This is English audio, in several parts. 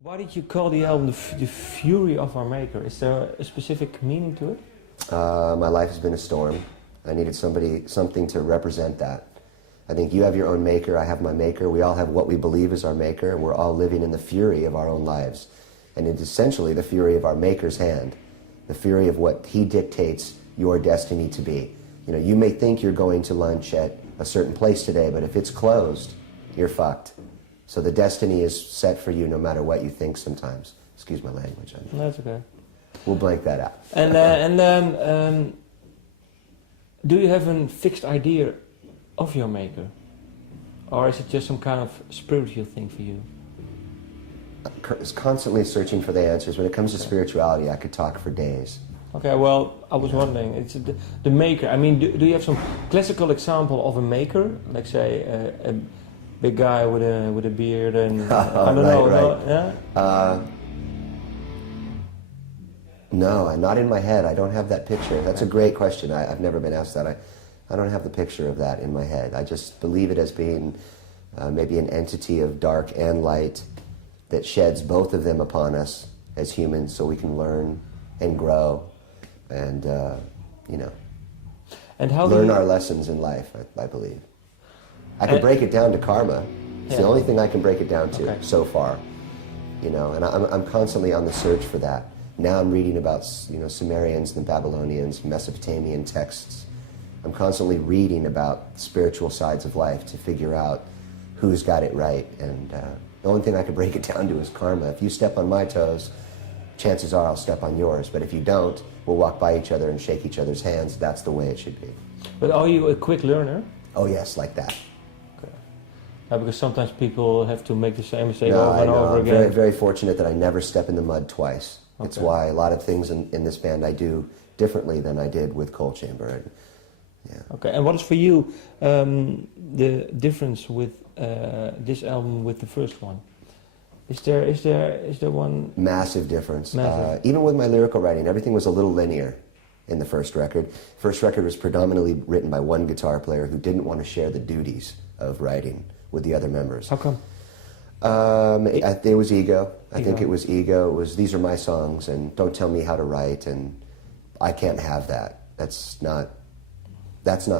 Why did you call the album the Fury of Our Maker? Is there a specific meaning to it? My life has been a storm. I needed something to represent that. I think you have your own maker, I have my maker. We all have what we believe is our maker, and we're all living in the fury of our own lives. And it's essentially the fury of our maker's hand, the fury of what he dictates your destiny to be. You know, you may think you're going to lunch at a certain place today, but if it's closed, you're fucked. So the destiny is set for you no matter what you think sometimes. Excuse my language. That's okay. We'll blank that out. And do you have a fixed idea of your maker? Or is it just some kind of spiritual thing for you? Constantly searching for the answers. When it comes to spirituality, I could talk for days. Okay, well, I was wondering, it's the maker. I mean, do you have some classical example of a maker? Like say a big guy with a beard and I don't know. Right. Yeah? No, not in my head. I don't have that picture. That's a great question. I've never been asked that. I don't have the picture of that in my head. I just believe it as being maybe an entity of dark and light that sheds both of them upon us as humans so we can learn and grow and, and how learn our lessons in life, I believe. I can break it down to karma. It's the only thing I can break it down to so far. You know, and I'm constantly on the search for that. Now I'm reading about, Sumerians and Babylonians, Mesopotamian texts. I'm constantly reading about spiritual sides of life to figure out who's got it right. And the only thing I can break it down to is karma. If you step on my toes, chances are I'll step on yours. But if you don't, we'll walk by each other and shake each other's hands. That's the way it should be. But are you a quick learner? Oh yes, like that. Okay. Because sometimes people have to make the same mistake over and over again. I'm very, very fortunate that I never step in the mud twice. Okay. It's why a lot of things in this band I do differently than I did with Coal Chamber. Yeah. Okay, and what is for you the difference with this album with the first one? Is there one? Massive difference. Massive. Even with my lyrical writing, everything was a little linear in the first record. First record was predominantly written by one guitar player who didn't want to share the duties of writing with the other members. How come? It was ego. I think it was ego. It was, these are my songs, and don't tell me how to write, and I can't have that. That's not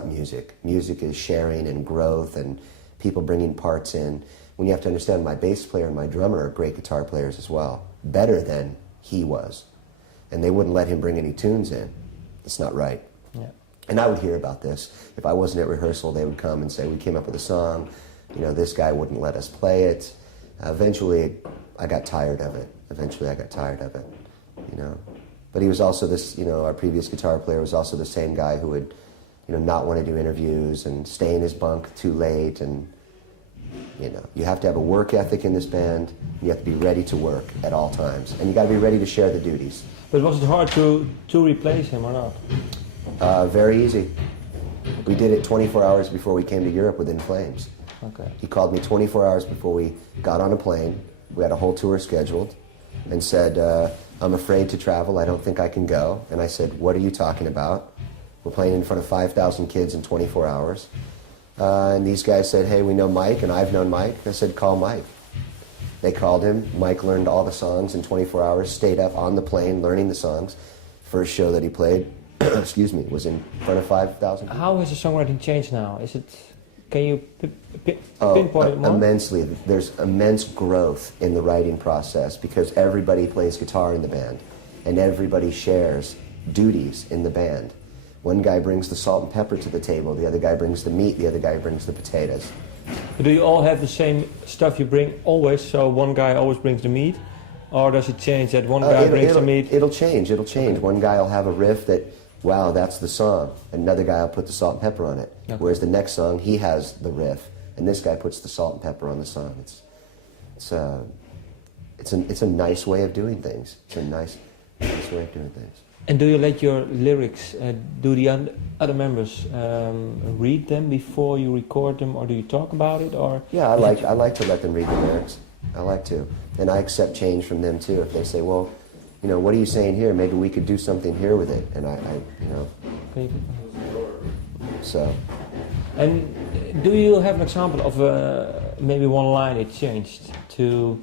music. Music is sharing and growth and people bringing parts in. When you have to understand, my bass player and my drummer are great guitar players as well, better than he was. And they wouldn't let him bring any tunes in. It's not right. Yeah. And I would hear about this. If I wasn't at rehearsal, they would come and say, we came up with a song, this guy wouldn't let us play it. Eventually, I got tired of it. But he was also this, our previous guitar player was also the same guy who would, not want to do interviews and stay in his bunk too late. And, you have to have a work ethic in this band. You have to be ready to work at all times. And you got to be ready to share the duties. But was it hard to replace him or not? Very easy. We did it 24 hours before we came to Europe with In Flames. Okay. He called me 24 hours before we got on a plane. We had a whole tour scheduled and said, I'm afraid to travel. I don't think I can go. And I said, what are you talking about? We're playing in front of 5,000 kids in 24 hours. And these guys said, hey, we know Mike, and I've known Mike. I said, call Mike. They called him. Mike learned all the songs in 24 hours, stayed up on the plane learning the songs. First show that he played, was in front of 5,000 people. How has the songwriting changed now? Can you pinpoint it more? Immensely. There's immense growth in the writing process because everybody plays guitar in the band and everybody shares duties in the band. One guy brings the salt and pepper to the table, the other guy brings the meat, the other guy brings the potatoes. Do you all have the same stuff you bring always, so one guy always brings the meat? Or does it change that one guy brings the meat? It'll change. Okay. One guy will have a riff that, wow, that's the song. Another guy will put the salt and pepper on it. Okay. Whereas the next song, he has the riff, and this guy puts the salt and pepper on the song. It's a nice way of doing things. It's a nice way of doing things. And do you let your lyrics, do the other members read them before you record them, or do you talk about it? Or yeah, I like to let them read the lyrics. I like to, and I accept change from them too. If they say, well, what are you saying here? Maybe we could do something here with it, and So. And do you have an example of maybe one line it changed to...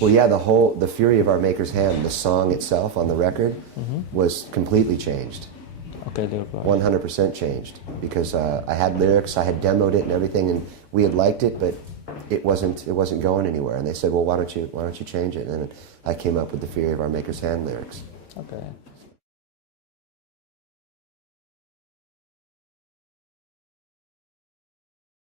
Well, yeah, the Fury of Our Maker's Hand, the song itself on the record, was completely changed. Okay, 100% changed, because I had lyrics, I had demoed it and everything, and we had liked it, but it wasn't going anywhere. And they said, well, why don't you change it? And then I came up with the Fury of Our Maker's Hand lyrics. Okay.